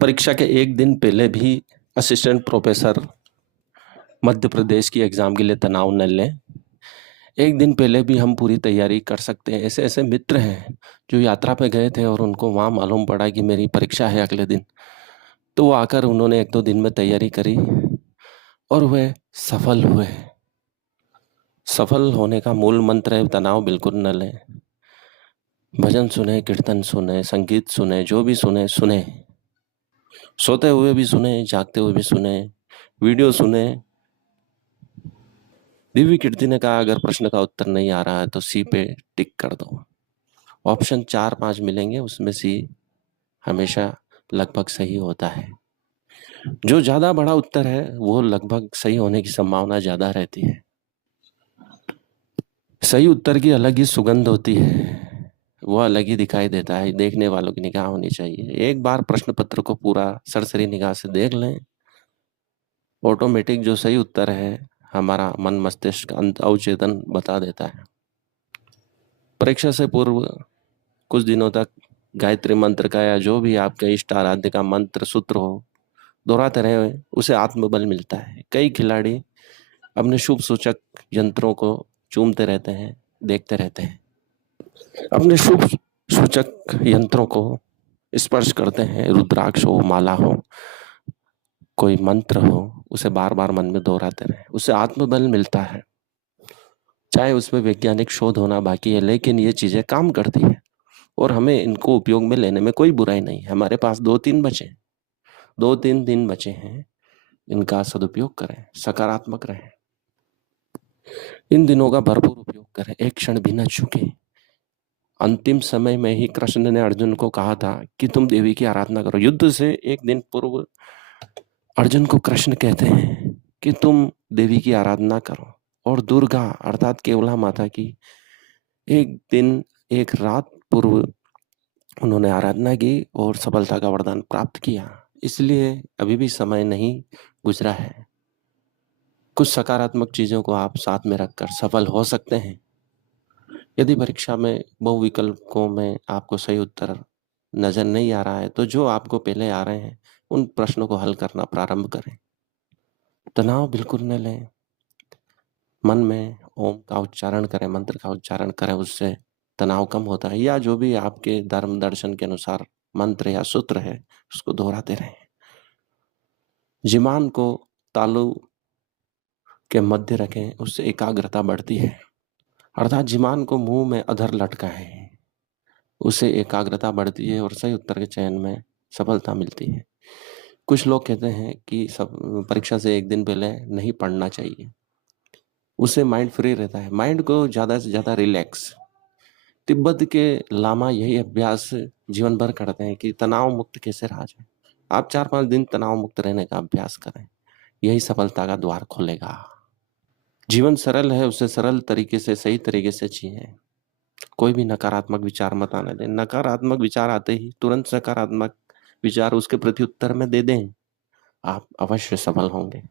परीक्षा के एक दिन पहले भी असिस्टेंट प्रोफेसर मध्य प्रदेश की एग्ज़ाम के लिए तनाव न लें। एक दिन पहले भी हम पूरी तैयारी कर सकते हैं। ऐसे-ऐसे मित्र हैं जो यात्रा पे गए थे और उनको वहाँ मालूम पड़ा कि मेरी परीक्षा है अगले दिन। तो वो आकर उन्होंने 1-2 दिन में तैयारी करी और वह सफल हुए। सफल होने का मूल मंत्र है तनाव बिल्कुल न लें। भजन सुने, कीर्तन सुने, संगीत सुने, जो भी सुने। सोते हुए भी सुने, जागते हुए भी सुने, वीडियो सुने। दिव्य कीर्ति ने कहा अगर प्रश्न का उत्तर नहीं आ रहा है तो सी पे टिक कर दो। ऑप्शन 4-5 मिलेंगे, उसमें सी हमेशा लगभग सही होता है। जो ज़्यादा बड़ा उत्तर है वो लगभग सही होने की संभावना ज़्यादा रहती है। सही उत्तर की अलग ही सुगंध होती है, वो अलग ही दिखाई देता है। देखने वालों की निगाह होनी चाहिए। एक बार प्रश्न पत्र को पूरा सरसरी निगाह से देख लें, ऑटोमेटिक जो सही उत्तर है हमारा मन मस्तिष्क अवचेतन बता देता है। परीक्षा से पूर्व कुछ दिनों तक गायत्री मंत्र का या जो भी आपके इष्ट आराध्य का मंत्र सूत्र हो दोहराते रहे, उसे आत्मबल मिलता है। कई खिलाड़ी अपने शुभ सूचक यंत्रों को चूमते रहते हैं, देखते रहते हैं, अपने शुभ सूचक यंत्रों को स्पर्श करते हैं। रुद्राक्ष हो, माला हो, कोई मंत्र हो, उसे बार बार मन में दोहराते रहे, उससे आत्मबल मिलता है। चाहे उसमें वैज्ञानिक शोध होना बाकी है, लेकिन ये चीजें काम करती है और हमें इनको उपयोग में लेने में कोई बुराई नहीं है। हमारे पास 2-3 दिन बचे हैं, इनका सदुपयोग करें, सकारात्मक रहें, इन दिनों का भरपूर उपयोग करें, एक क्षण भी न चूकें। अंतिम समय में ही कृष्ण ने अर्जुन को कहा था कि तुम देवी की आराधना करो। युद्ध से एक दिन पूर्व अर्जुन को कृष्ण कहते हैं कि तुम देवी की आराधना करो, और दुर्गा अर्थात केवला माता की एक दिन एक रात पूर्व उन्होंने आराधना की और सफलता का वरदान प्राप्त किया। इसलिए अभी भी समय नहीं गुजरा है। कुछ सकारात्मक चीज़ों को आप साथ में रखकर सफल हो सकते हैं। यदि परीक्षा में बहुविकल्पों में आपको सही उत्तर नज़र नहीं आ रहा है तो जो आपको पहले आ रहे हैं उन प्रश्नों को हल करना प्रारंभ करें। तनाव बिल्कुल न लें। मन में ओम का उच्चारण करें, मंत्र का उच्चारण करें, उससे तनाव कम होता है। या जो भी आपके धर्म दर्शन के अनुसार मंत्र या सूत्र है उसको दोहराते रहें। जिमान को तालू के मध्य रखें, उससे एकाग्रता बढ़ती है। अर्थात जिमान को मुंह में अधर लटकाएं, उससे एकाग्रता बढ़ती है और सही उत्तर के चयन में सफलता मिलती है। कुछ लोग कहते हैं कि सब परीक्षा से एक दिन पहले नहीं पढ़ना चाहिए, उससे माइंड फ्री रहता है। माइंड को ज़्यादा से ज़्यादा रिलैक्स। तिब्बत के लामा यही अभ्यास जीवन भर करते हैं कि तनाव मुक्त कैसे रहा जाए। आप 4-5 दिन तनाव मुक्त रहने का अभ्यास करें, यही सफलता का द्वार खोलेगा। जीवन सरल है, उसे सरल तरीके से सही तरीके से जिए। कोई भी नकारात्मक विचार मत आने दें। नकारात्मक विचार आते ही तुरंत सकारात्मक विचार उसके प्रति उत्तर में दे दें, आप अवश्य सफल होंगे।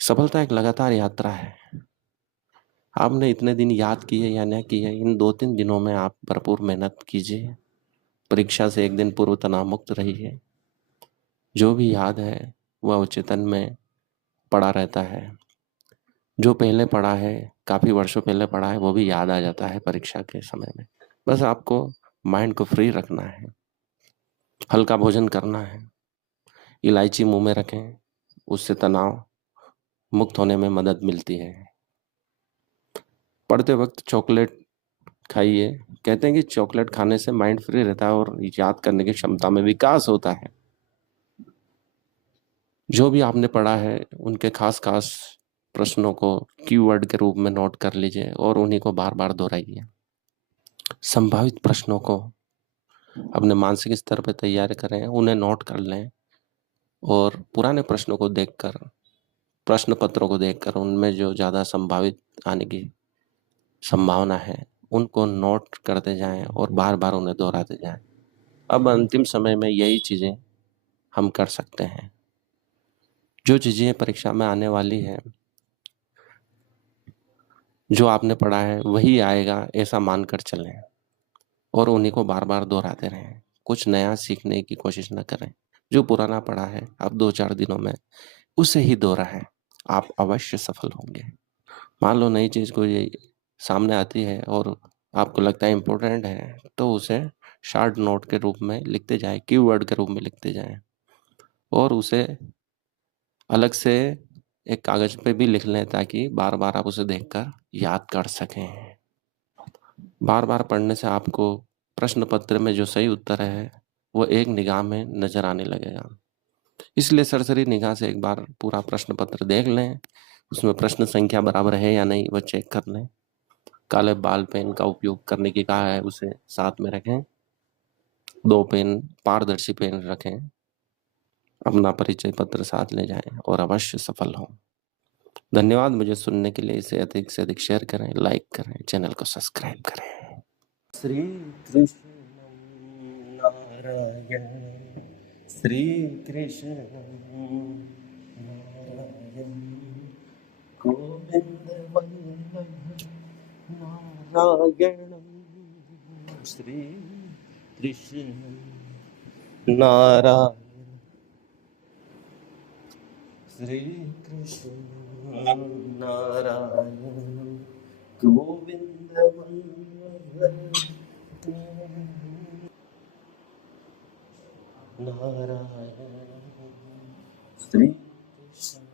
सफलता एक लगातार यात्रा है। आपने इतने दिन याद किए या न किए, इन 2-3 दिनों में आप भरपूर मेहनत कीजिए। परीक्षा से एक दिन पूर्व तनाव मुक्त रहिए। जो भी याद है वह अवचेतन में पड़ा रहता है। जो पहले पढ़ा है, काफ़ी वर्षों पहले पढ़ा है, वो भी याद आ जाता है परीक्षा के समय में। बस आपको माइंड को फ्री रखना है, हल्का भोजन करना है, इलायची मुंह में रखें, उससे तनाव मुक्त होने में मदद मिलती है। पढ़ते वक्त चॉकलेट खाइए। कहते हैं कि चॉकलेट खाने से माइंड फ्री रहता है और याद करने की क्षमता में विकास होता है। जो भी आपने पढ़ा है उनके खास प्रश्नों को कीवर्ड के रूप में नोट कर लीजिए और उन्हीं को बार बार दोहराइए। संभावित प्रश्नों को अपने मानसिक स्तर पर तैयार करें, उन्हें नोट कर लें और पुराने प्रश्नों को देखकर, प्रश्न पत्रों को देखकर उनमें जो ज़्यादा संभावित आने की संभावना है उनको नोट करते जाएं और बार बार उन्हें दोहराते जाएं। अब अंतिम समय में यही चीज़ें हम कर सकते हैं। जो चीज़ें परीक्षा में आने वाली है, जो आपने पढ़ा है वही आएगा ऐसा मानकर चलें और उन्हीं को बार बार दोहराते रहें। कुछ नया सीखने की कोशिश न करें। जो पुराना पड़ा है आप 2-4 दिनों में उसे ही दोहराएं, आप अवश्य सफल होंगे। मान लो नई चीज़ कोई सामने आती है और आपको लगता है इम्पोर्टेंट है, तो उसे शॉर्ट नोट के रूप में लिखते जाएँ, कीवर्ड के रूप में लिखते जाएँ और उसे अलग से एक कागज़ पे भी लिख लें ताकि बार-बार आप उसे देखकर याद कर सकें। बार-बार पढ़ने से आपको प्रश्न पत्र में जो सही उत्तर है, वो एक निगाह में नज़र आने लगेगा। इसलिए सरसरी निगाह से एक बार पूरा प्रश्न पत्र देख लें, उसमें प्रश्न संख्या बराबर है या नहीं, वो चेक कर लें। काले बॉल पेन का उपयोग करने की कहा है, उसे साथ में रखें। 2 पेन, पारदर्शी पेन रखें। अपना परिचय पत्र साथ ले जाएँ और अवश्य सफल हों। धन्यवाद मुझे सुनने के लिए। इसे अधिक से अधिक शेयर करें, लाइक करें, चैनल को सब्सक्राइब करें। श्री कृष्ण नारायण, श्री कृष्ण नारायण, गोविंद वल्लभ नारायण, श्री कृष्ण नारायण, श्री कृष्ण नारायण, गोविंद वल्लभ नारायण, श्री कृष्ण